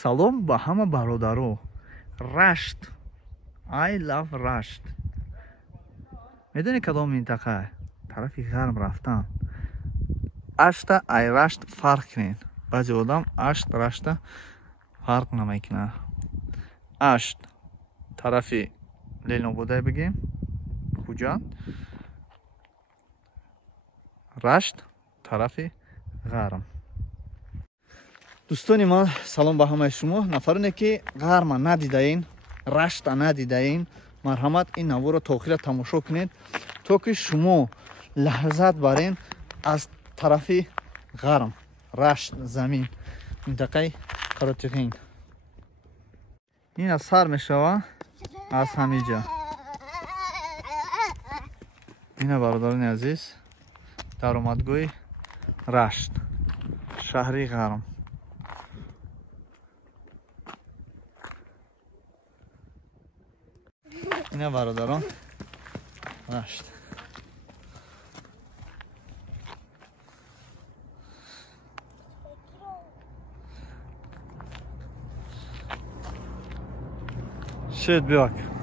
салом ба ҳама бародаро. Рашт. I love Rasht. медони кадом минтақа? Тарафи ғарб рафтан. Ашта ай Расht фарқ кунед. баъзе одам ашт рашта фарқ намекунад. ашт тарафи Ленинободай бигем, Хуҷанд. Расht тарафи ғарм. дӯстони ман, салом ба ҳамаи шумо. нафароне ки ғарма надидаин, рашта надидаин, марҳамат ин наворо то охира тамошо кунед, то ки шумо лаззат барен аз тарафи ғарм, рашт, замин, минтақаи Қаротиғин. ин аз сар мешава аз ҳамиҷа. ина бародарони азиз, даромадгоҳи Расht, шаҳри ғарм. ина бародарон Расht. шед биёк.